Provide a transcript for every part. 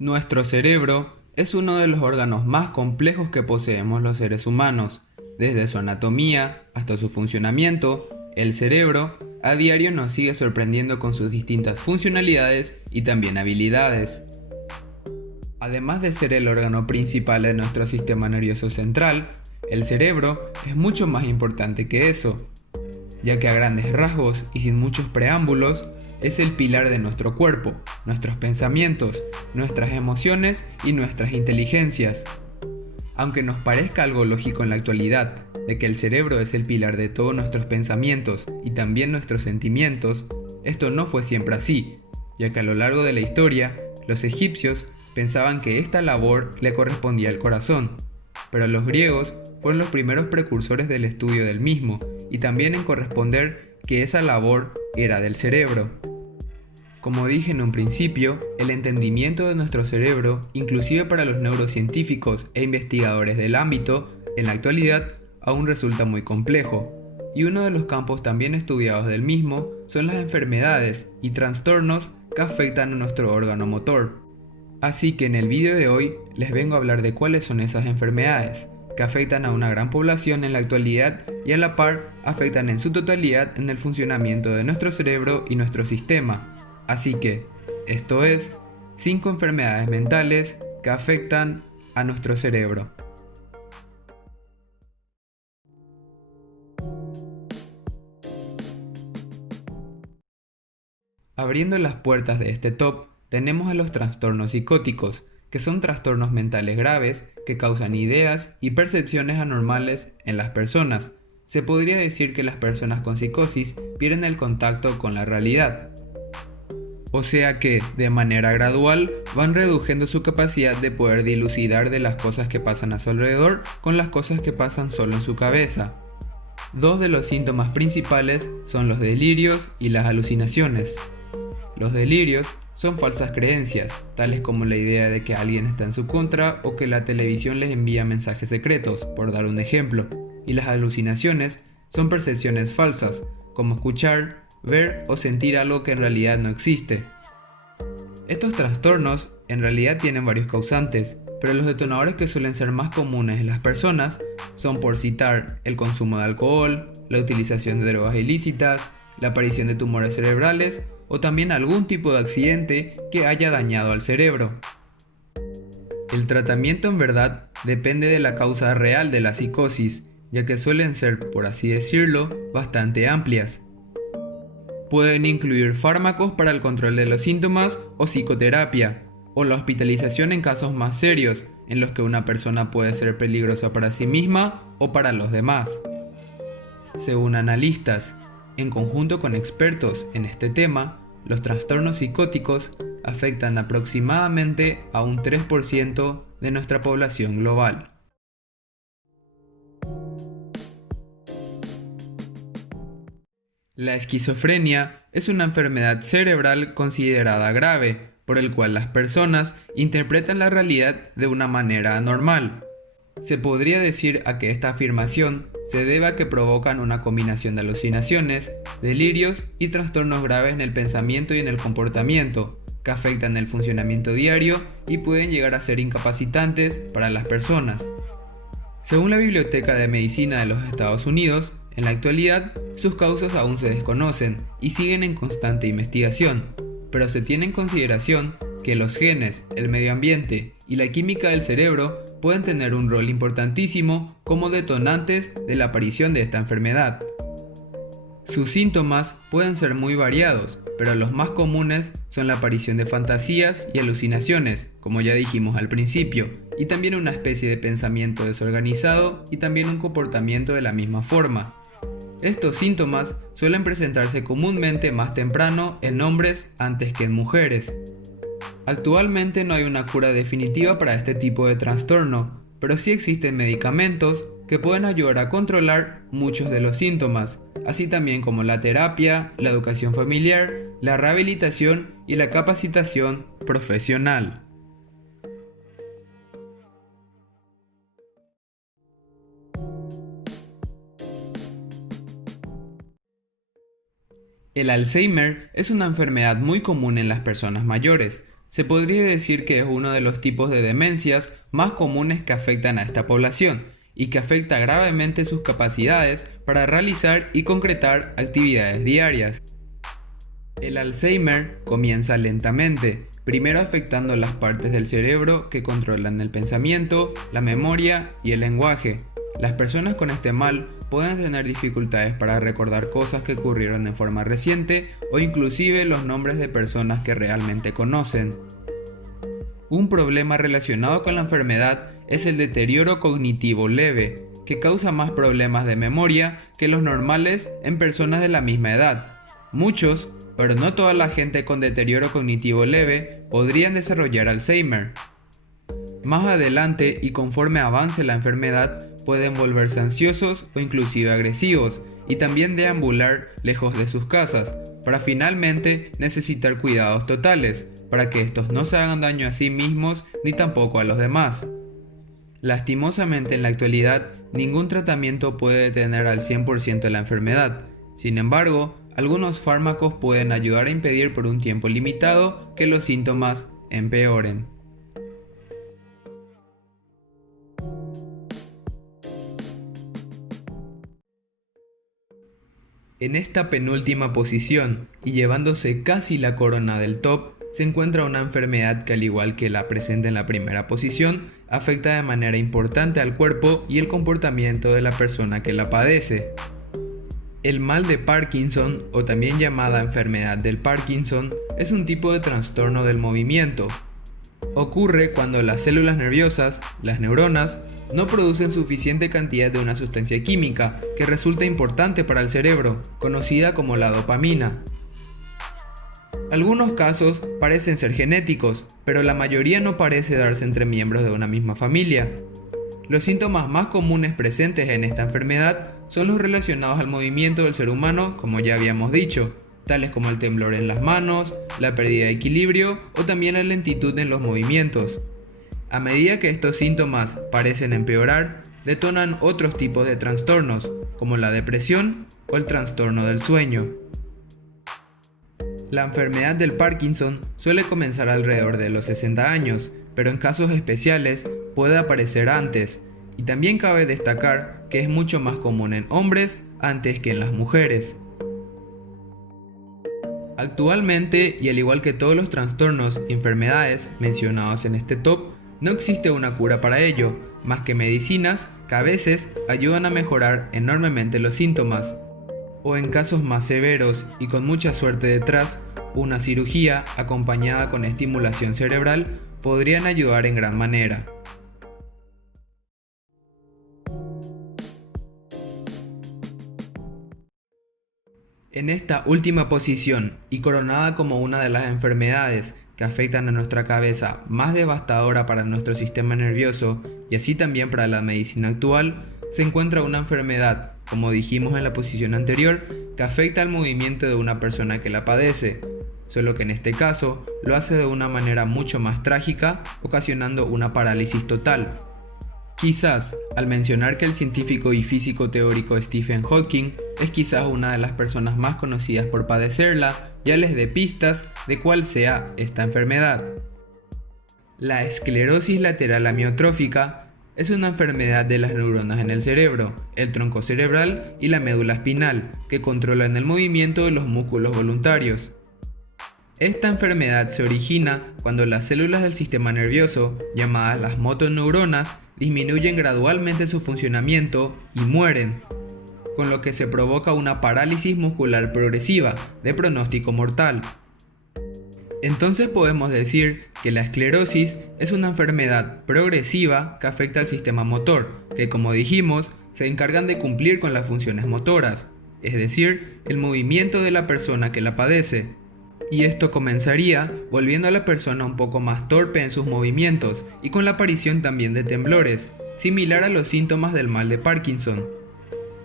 Nuestro cerebro es uno de los órganos más complejos que poseemos los seres humanos. Desde su anatomía hasta su funcionamiento, el cerebro a diario nos sigue sorprendiendo con sus distintas funcionalidades y también habilidades. Además de ser el órgano principal de nuestro sistema nervioso central, el cerebro es mucho más importante que eso, ya que a grandes rasgos y sin muchos preámbulos, es el pilar de nuestro cuerpo, nuestros pensamientos, nuestras emociones y nuestras inteligencias. Aunque nos parezca algo lógico en la actualidad, de que el cerebro es el pilar de todos nuestros pensamientos y también nuestros sentimientos, esto no fue siempre así, ya que a lo largo de la historia, los egipcios pensaban que esta labor le correspondía al corazón, pero los griegos fueron los primeros precursores del estudio del mismo y también en corresponder que esa labor era del cerebro. Como dije en un principio, el entendimiento de nuestro cerebro, inclusive para los neurocientíficos e investigadores del ámbito, en la actualidad aún resulta muy complejo, y uno de los campos también estudiados del mismo son las enfermedades y trastornos que afectan a nuestro órgano motor. Así que en el vídeo de hoy les vengo a hablar de cuáles son esas enfermedades, que afectan a una gran población en la actualidad y a la par afectan en su totalidad en el funcionamiento de nuestro cerebro y nuestro sistema. Así que, esto es, 5 enfermedades mentales que afectan a nuestro cerebro. Abriendo las puertas de este top, tenemos a los trastornos psicóticos, que son trastornos mentales graves que causan ideas y percepciones anormales en las personas. Se podría decir que las personas con psicosis pierden el contacto con la realidad. O sea que, de manera gradual, van reduciendo su capacidad de poder dilucidar de las cosas que pasan a su alrededor con las cosas que pasan solo en su cabeza. Dos de los síntomas principales son los delirios y las alucinaciones. Los delirios son falsas creencias, tales como la idea de que alguien está en su contra o que la televisión les envía mensajes secretos, por dar un ejemplo. Y las alucinaciones son percepciones falsas, como escuchar, ver o sentir algo que en realidad no existe. Estos trastornos en realidad tienen varios causantes, pero los detonadores que suelen ser más comunes en las personas son, por citar, el consumo de alcohol, la utilización de drogas ilícitas, la aparición de tumores cerebrales o también algún tipo de accidente que haya dañado al cerebro. El tratamiento en verdad depende de la causa real de la psicosis, ya que suelen ser, por así decirlo, bastante amplias. Pueden incluir fármacos para el control de los síntomas o psicoterapia, o la hospitalización en casos más serios, en los que una persona puede ser peligrosa para sí misma o para los demás. Según analistas, en conjunto con expertos en este tema, los trastornos psicóticos afectan aproximadamente a un 3% de nuestra población global. La esquizofrenia es una enfermedad cerebral considerada grave, por el cual las personas interpretan la realidad de una manera anormal. Se podría decir a que esta afirmación se debe a que provocan una combinación de alucinaciones, delirios y trastornos graves en el pensamiento y en el comportamiento, que afectan el funcionamiento diario y pueden llegar a ser incapacitantes para las personas. Según la Biblioteca de Medicina de los Estados Unidos, en la actualidad sus causas aún se desconocen y siguen en constante investigación, pero se tiene en consideración que los genes, el medio ambiente y la química del cerebro pueden tener un rol importantísimo como detonantes de la aparición de esta enfermedad. Sus síntomas pueden ser muy variados, pero los más comunes son la aparición de fantasías y alucinaciones, como ya dijimos al principio, y también una especie de pensamiento desorganizado y también un comportamiento de la misma forma. Estos síntomas suelen presentarse comúnmente más temprano en hombres antes que en mujeres. Actualmente no hay una cura definitiva para este tipo de trastorno, pero sí existen medicamentos que pueden ayudar a controlar muchos de los síntomas, así también como la terapia, la educación familiar, la rehabilitación y la capacitación profesional. El Alzheimer es una enfermedad muy común en las personas mayores. Se podría decir que es uno de los tipos de demencias más comunes que afectan a esta población y que afecta gravemente sus capacidades para realizar y concretar actividades diarias. El Alzheimer comienza lentamente, primero afectando las partes del cerebro que controlan el pensamiento, la memoria y el lenguaje. Las personas con este mal pueden tener dificultades para recordar cosas que ocurrieron en forma reciente o inclusive los nombres de personas que realmente conocen. Un problema relacionado con la enfermedad es el deterioro cognitivo leve, que causa más problemas de memoria que los normales en personas de la misma edad. Muchos, pero no toda la gente con deterioro cognitivo leve podrían desarrollar Alzheimer. Más adelante y conforme avance la enfermedad, pueden volverse ansiosos o inclusive agresivos y también deambular lejos de sus casas, para finalmente necesitar cuidados totales, para que estos no se hagan daño a sí mismos ni tampoco a los demás. Lastimosamente en la actualidad, ningún tratamiento puede detener al 100% la enfermedad. Sin embargo, algunos fármacos pueden ayudar a impedir por un tiempo limitado que los síntomas empeoren. En esta penúltima posición, y llevándose casi la corona del top, se encuentra una enfermedad que, al igual que la presente en la primera posición, afecta de manera importante al cuerpo y el comportamiento de la persona que la padece. El mal de Parkinson, o también llamada enfermedad del Parkinson, es un tipo de trastorno del movimiento. Ocurre cuando las células nerviosas, las neuronas, no producen suficiente cantidad de una sustancia química que resulta importante para el cerebro, conocida como la dopamina. Algunos casos parecen ser genéticos, pero la mayoría no parece darse entre miembros de una misma familia. Los síntomas más comunes presentes en esta enfermedad son los relacionados al movimiento del ser humano, como ya habíamos dicho, tales como el temblor en las manos, la pérdida de equilibrio o también la lentitud en los movimientos. A medida que estos síntomas parecen empeorar, detonan otros tipos de trastornos, como la depresión o el trastorno del sueño. La enfermedad del Parkinson suele comenzar alrededor de los 60 años, pero en casos especiales puede aparecer antes, y también cabe destacar que es mucho más común en hombres antes que en las mujeres. Actualmente, y al igual que todos los trastornos y enfermedades mencionados en este top, no existe una cura para ello, más que medicinas que a veces ayudan a mejorar enormemente los síntomas, o en casos más severos y con mucha suerte detrás, una cirugía acompañada con estimulación cerebral podrían ayudar en gran manera. En esta última posición, y coronada como una de las enfermedades que afectan a nuestra cabeza más devastadora para nuestro sistema nervioso y así también para la medicina actual, se encuentra una enfermedad, como dijimos en la posición anterior, que afecta al movimiento de una persona que la padece, solo que en este caso lo hace de una manera mucho más trágica, ocasionando una parálisis total. Quizás, al mencionar que el científico y físico teórico Stephen Hawking es quizás una de las personas más conocidas por padecerla, ya les dé pistas de cuál sea esta enfermedad. La esclerosis lateral amiotrófica es una enfermedad de las neuronas en el cerebro, el tronco cerebral y la médula espinal, que controlan el movimiento de los músculos voluntarios. Esta enfermedad se origina cuando las células del sistema nervioso, llamadas las motoneuronas, disminuyen gradualmente su funcionamiento y mueren, con lo que se provoca una parálisis muscular progresiva de pronóstico mortal. Entonces podemos decir que la esclerosis es una enfermedad progresiva que afecta al sistema motor, que como dijimos, se encargan de cumplir con las funciones motoras, es decir, el movimiento de la persona que la padece. Y esto comenzaría volviendo a la persona un poco más torpe en sus movimientos y con la aparición también de temblores, similar a los síntomas del mal de Parkinson.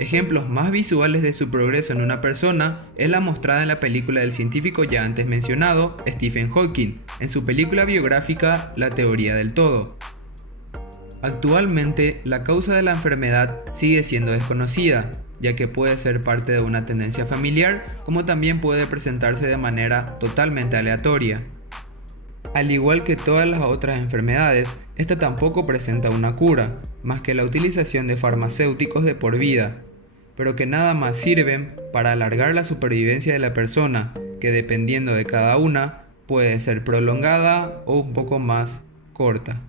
Ejemplos más visuales de su progreso en una persona es la mostrada en la película del científico ya antes mencionado, Stephen Hawking, en su película biográfica La teoría del todo. Actualmente, la causa de la enfermedad sigue siendo desconocida, ya que puede ser parte de una tendencia familiar, como también puede presentarse de manera totalmente aleatoria. Al igual que todas las otras enfermedades, esta tampoco presenta una cura, más que la utilización de farmacéuticos de por vida, pero que nada más sirven para alargar la supervivencia de la persona, que dependiendo de cada una, puede ser prolongada o un poco más corta.